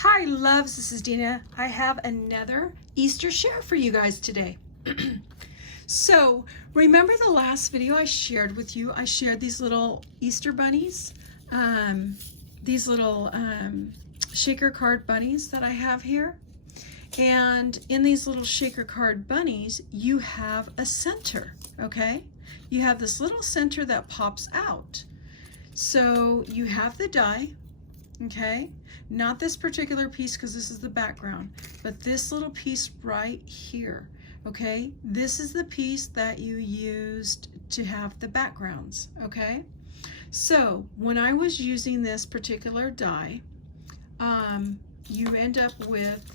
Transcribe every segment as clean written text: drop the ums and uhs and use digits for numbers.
Hi loves, this is Dina. I have another Easter share for you guys today. So remember the last video I shared with you? I shared these little Easter bunnies, these little shaker card bunnies that I have here. And in these little shaker card bunnies, you have a center, okay? You have this little center that pops out. So you have the die, okay? Not this particular piece because this is the background, but this little piece right here, okay? This is the piece that you used to have the backgrounds, okay? So when I was using this particular die, you end up with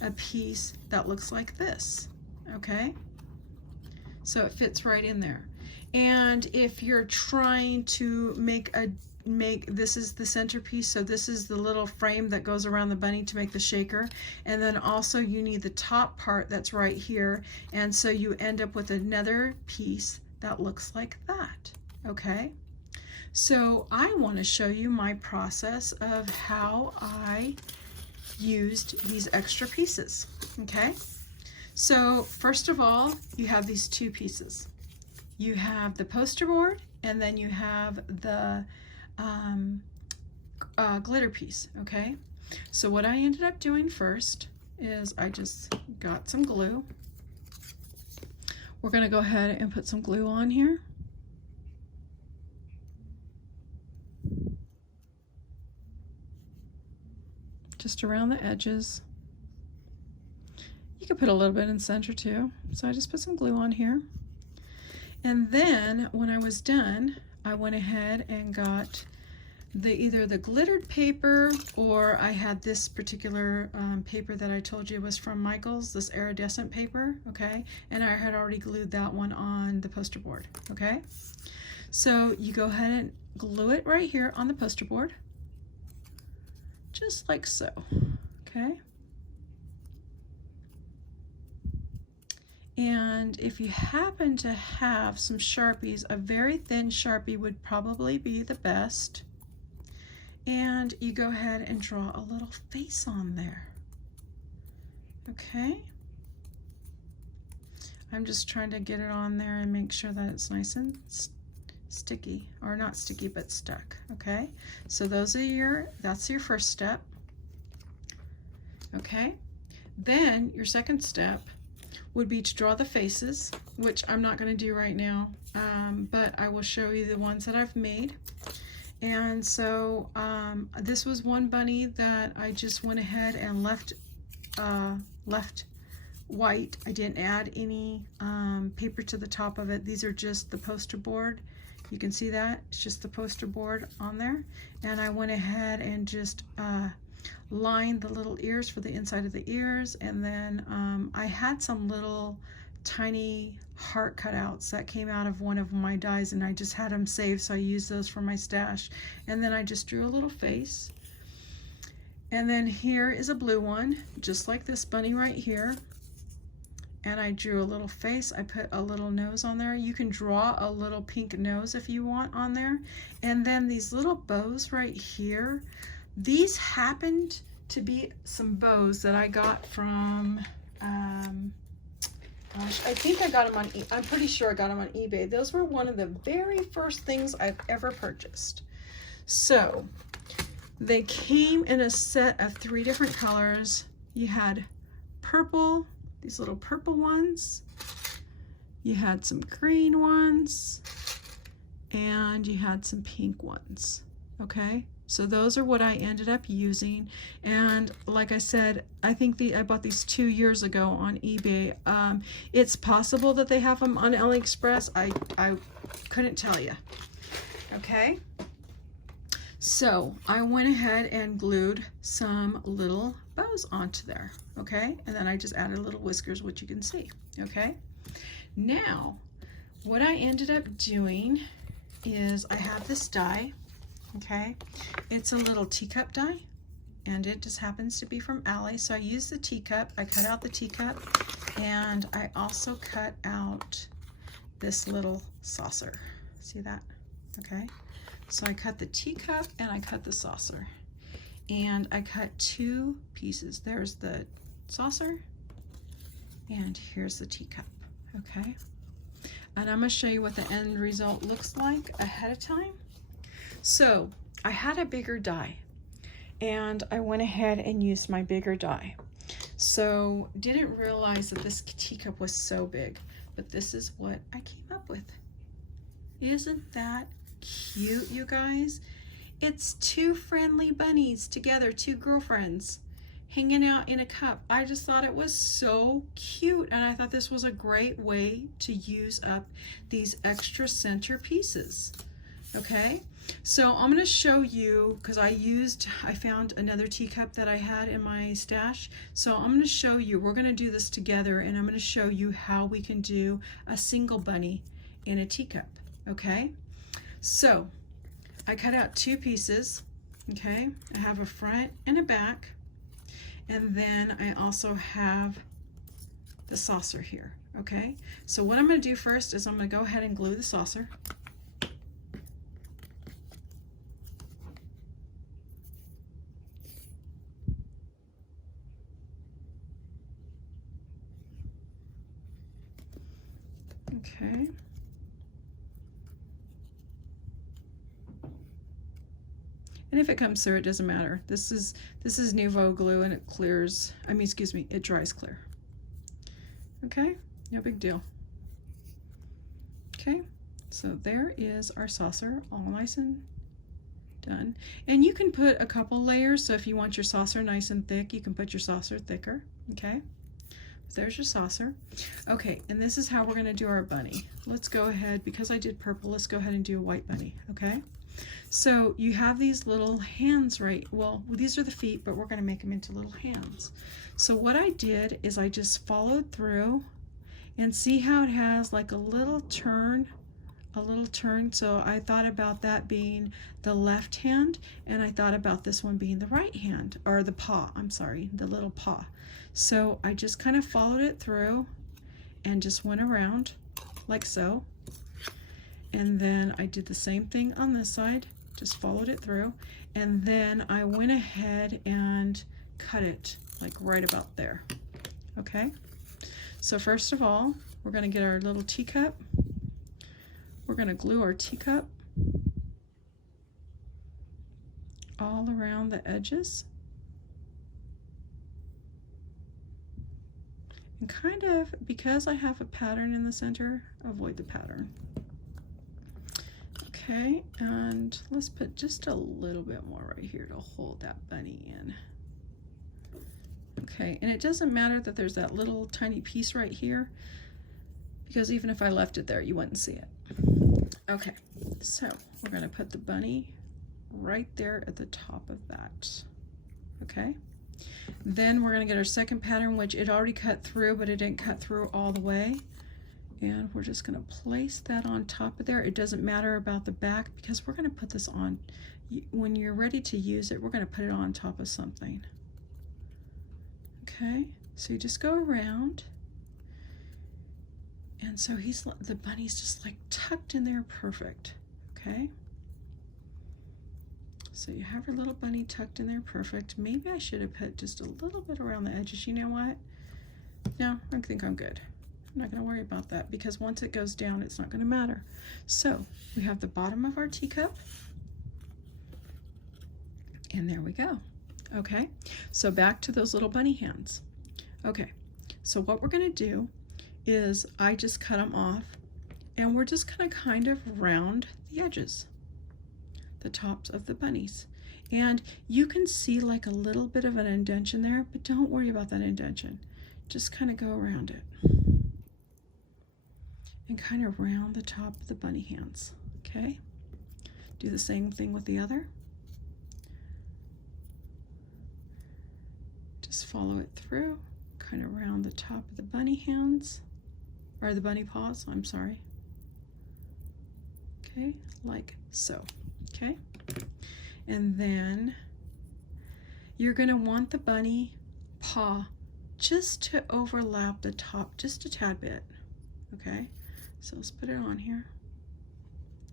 a piece that looks like this, okay? So it fits right in there. And if you're trying to make this is the centerpiece, so this is the little frame that goes around the bunny to make the shaker, and then also you need the top part that's right here, and so you end up with another piece that looks like that, okay? So I want to show you my process of how I used these extra pieces, okay? So first of all, you have these two pieces. You have the poster board, and then you have the glitter piece, okay? So what I ended up doing first is I just got some glue. We're gonna go ahead and put some glue on here. Just around the edges. You could put a little bit in the center too. So I just put some glue on here. And then when I was done, I went ahead and got either the glittered paper, or I had this particular paper that I told you was from Michaels, this iridescent paper, okay? And I had already glued that one on the poster board, okay? So you go ahead and glue it right here on the poster board, just like so, okay? And if you happen to have some Sharpies, a very thin Sharpie would probably be the best. And you go ahead and draw a little face on there, okay? I'm just trying to get it on there and make sure that it's nice and sticky, or not sticky, but stuck, okay? So that's your first step, okay? Then your second step would be to draw the faces, which I'm not going to do right now, but I will show you the ones that I've made. And so this was one bunny that I just went ahead and left white. I didn't add any paper to the top of it. These are just the poster board. You can see that it's just the poster board on there. And I went ahead and just lined the little ears for the inside of the ears, and then I had some little tiny heart cutouts that came out of one of my dies, and I just had them saved, so I used those for my stash. And then I just drew a little face, and then here is a blue one just like this bunny right here, and I drew a little face. I put a little nose on there. You can draw a little pink nose if you want on there. And then these little bows right here, these happened to be some bows that I got from, gosh, I think I got them on, I'm pretty sure I got them on eBay. Those were one of the very first things I've ever purchased. So they came in a set of 3 different colors. You had purple, these little purple ones. You had some green ones, and you had some pink ones, okay? So those are what I ended up using. And like I said, I think I bought these 2 years ago on eBay. It's possible that they have them on AliExpress. I couldn't tell you. Okay. So I went ahead and glued some little bows onto there. Okay. And then I just added little whiskers, which you can see. Okay. Now, what I ended up doing is I have this die. Okay, it's a little teacup die, and it just happens to be from Ali. So I used the teacup, I cut out the teacup, and I also cut out this little saucer. See that? Okay, so I cut the teacup and I cut the saucer. and I cut 2 pieces. There's the saucer, and here's the teacup, okay? And I'm gonna show you what the end result looks like ahead of time. So I had a bigger die, and I went ahead and used my bigger die. So didn't realize that this teacup was so big, but this is what I came up with. Isn't that cute, you guys? It's 2 friendly bunnies together, 2 girlfriends hanging out in a cup. I just thought it was so cute, and I thought this was a great way to use up these extra center pieces. Okay, so I'm going to show you, because I found another teacup that I had in my stash. So I'm going to show you, we're going to do this together, and I'm going to show you how we can do a single bunny in a teacup. Okay, so I cut out 2 pieces. Okay, I have a front and a back, and then I also have the saucer here. Okay, so what I'm going to do first is I'm going to go ahead and glue the saucer. Okay. And if it comes through, it doesn't matter. This is Nouveau glue, and it clears, it dries clear. Okay, no big deal. Okay, so there is our saucer, all nice and done. And you can put a couple layers, so if you want your saucer nice and thick, you can put your saucer thicker, okay? There's your saucer. Okay, and this is how we're gonna do our bunny. Let's go ahead, because I did purple, let's go ahead and do a white bunny, okay? So you have these little hands, right? Well, these are the feet, but we're gonna make them into little hands. So what I did is I just followed through, and see how it has like a little turn. So I thought about that being the left hand, and I thought about this one being the right hand, or the paw, I'm sorry, the little paw. So I just kind of followed it through and just went around like so. And then I did the same thing on this side, just followed it through, and then I went ahead and cut it like right about there. Okay, so first of all, we're going to get our little teacup. We're going to glue our teacup all around the edges, and kind of, because I have a pattern in the center, avoid the pattern. Okay, and let's put just a little bit more right here to hold that bunny in. Okay, and it doesn't matter that there's that little tiny piece right here, because even if I left it there, you wouldn't see it. Okay, so we're going to put the bunny right there at the top of that. Okay, then we're going to get our second pattern, which it already cut through, but it didn't cut through all the way. And we're just going to place that on top of there. It doesn't matter about the back, because we're going to put this on. When you're ready to use it, we're going to put it on top of something. Okay, so you just go around. And so the bunny's just like tucked in there perfect. Okay, so you have your little bunny tucked in there perfect. Maybe I should have put just a little bit around the edges. You know what? No, I think I'm good. I'm not going to worry about that, because once it goes down, it's not going to matter. So we have the bottom of our teacup, and there we go. Okay, so back to those little bunny hands. Okay, so what we're going to do is I just cut them off, and we're just going to kind of round the edges, the tops of the bunnies. And you can see like a little bit of an indentation there, but don't worry about that indentation. Just kind of go around it and kind of round the top of the bunny hands. Okay, do the same thing with the other. Just follow it through, kind of round the top of the bunny hands, or the bunny paws, I'm sorry. Okay, like so. Okay, and then you're going to want the bunny paw just to overlap the top just a tad bit. Okay, so let's put it on here.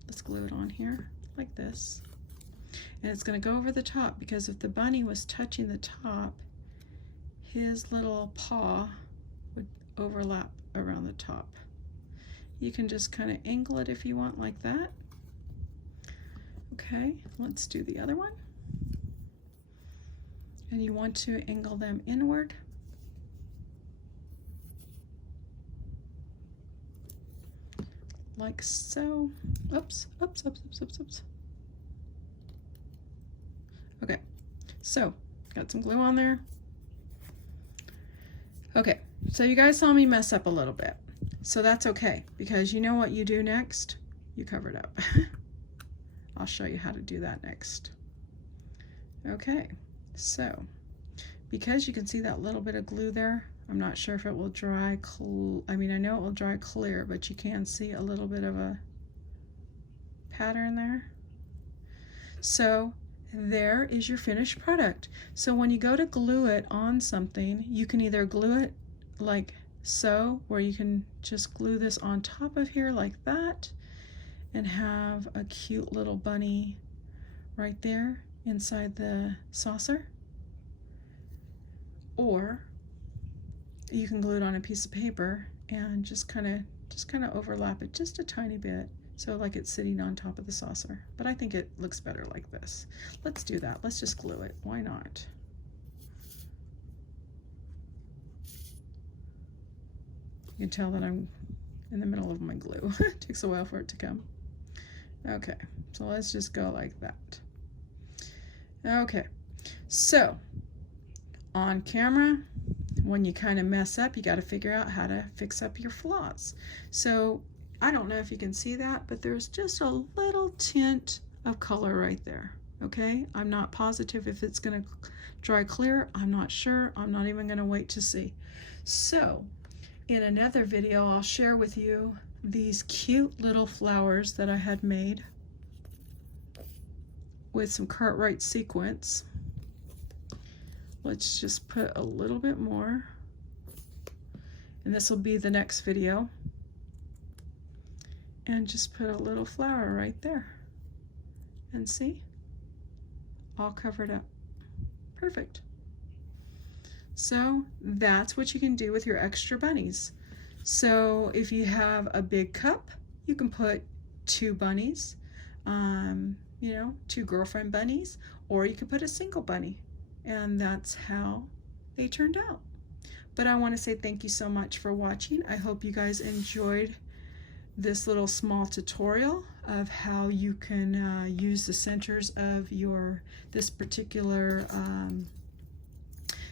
Let's glue it on here like this. And it's going to go over the top, because if the bunny was touching the top, his little paw would overlap around the top. You can just kind of angle it if you want, like that. Okay, let's do the other one. And you want to angle them inward. Like so. Oops, oops, oops, oops, oops, oops. Okay, so got some glue on there. Okay, so you guys saw me mess up a little bit. So that's okay, because you know what you do next? You cover it up. I'll show you how to do that next. Okay, so because you can see that little bit of glue there, I'm not sure if it will dry, I mean, I know it will dry clear, but you can see a little bit of a pattern there. So there is your finished product. So when you go to glue it on something, you can either glue it like so, where you can just glue this on top of here like that and have a cute little bunny right there inside the saucer. Or you can glue it on a piece of paper and just kind of overlap it just a tiny bit, so like it's sitting on top of the saucer. But I think it looks better like this. Let's do that. Let's just glue it. Why not? You can tell that I'm in the middle of my glue. It takes a while for it to come. Okay, so let's just go like that. Okay, so on camera, when you kind of mess up, you got to figure out how to fix up your flaws. So I don't know if you can see that, but there's just a little tint of color right there. Okay, I'm not positive if it's going to dry clear. I'm not sure. I'm not even going to wait to see. So in another video, I'll share with you these cute little flowers that I had made with some Cartwright sequins. Let's just put a little bit more, and this will be the next video, and just put a little flower right there, and see, all covered up. Perfect. So that's what you can do with your extra bunnies. So if you have a big cup, you can put 2 bunnies, you know, 2 girlfriend bunnies, or you can put a single bunny. And that's how they turned out. But I want to say thank you so much for watching. I hope you guys enjoyed this little small tutorial of how you can use the centers of this particular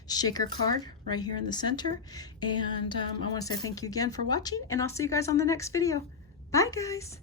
shaker card right here in the center. And I want to say thank you again for watching, and I'll see you guys on the next video. Bye guys.